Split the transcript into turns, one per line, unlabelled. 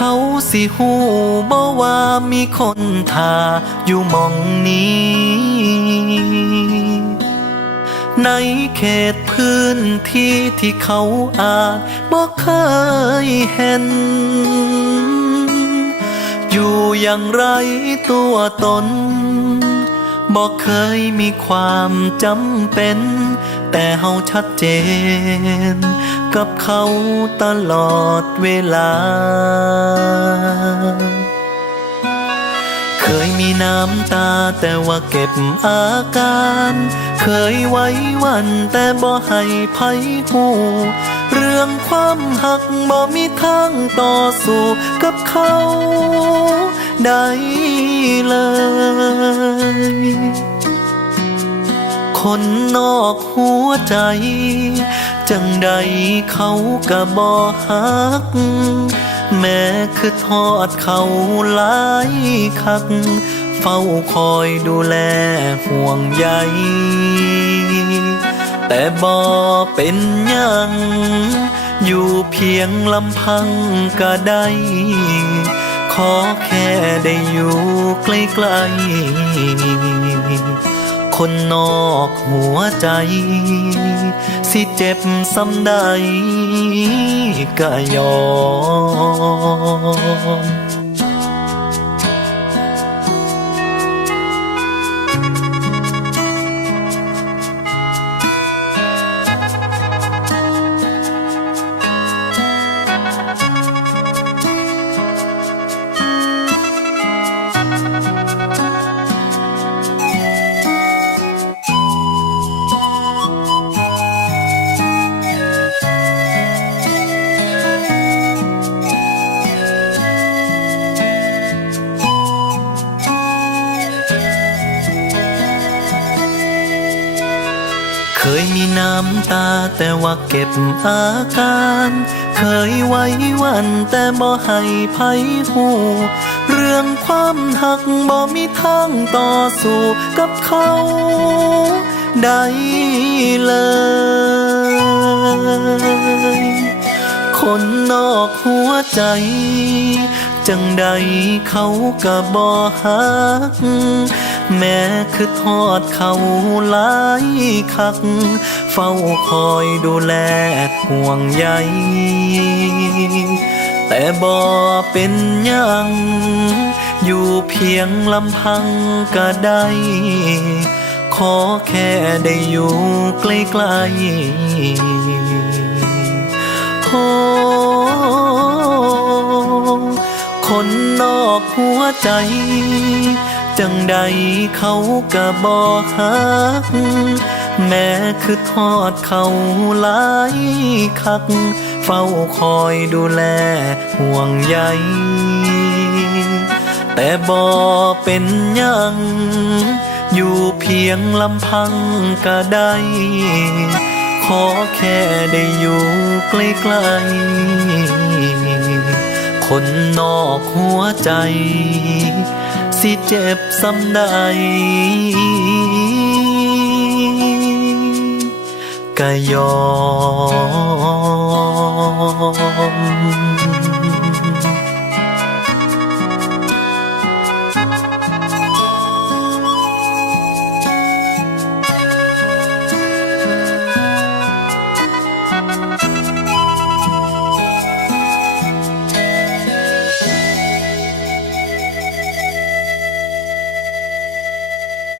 เขาสิหูบ่ว่ามีคนทาอยู่มองนี้ ในเขตพื้นที่ที่เขาอาจบ่เคยเห็น อยู่อย่างไรตัวตน บอกเคยมีความจำเป็น แต่เฮาชัดเจน กับเขาตลอดเวลา เคยมีน้ำตาแต่ว่าเก็บอาการ เคยไว้วันแต่บ่ให้ภัยหูเรื่องความหักบ่มีทางต่อสู้กับเขา ได้เลย คนนอกหัวใจ จังใดเขาก็บ่ฮัก แม้คือทอดเขาหลายคัก เฝ้าคอยดูแลห่วงใยแต่บ่เป็นยังอยู่เพียงลำพังก็ได้ ขอแค่ได้อยู่ใกล้ๆ คนนอกหัวใจ สิเจ็บซ้ำใดก็ยอม ยมีน้ำตาแต่ว่าเก็บอาการ เคยไว้วันแต่บ่ให้ภัยหูเรื่องความหักบ่มีทางต่อสู้กับเขาได้เลยคนนอกหัวใจ จังใดเขาก็บ่ฮัก แม้คือทอดเขาหลายคัก เฝ้าคอยดูแลห่วงใยแต่บ่เป็นยังอยู่เพียงลำพังก็ได้ ขอแค่ได้อยู่ใกล้ๆโอ้คนนอกหัวใจ จังใดเขาก็บ่ฮัก แม้คือทอดเขาหลายคัก เฝ้าคอยดูแลห่วงใยแต่บ่เป็นยัง อยู่เพียงลำพังก็ได้ ขอแค่ได้อยู่ใกล้ๆคนนอกหัวใจ สิเจ็บซ้ำใดก็ยอม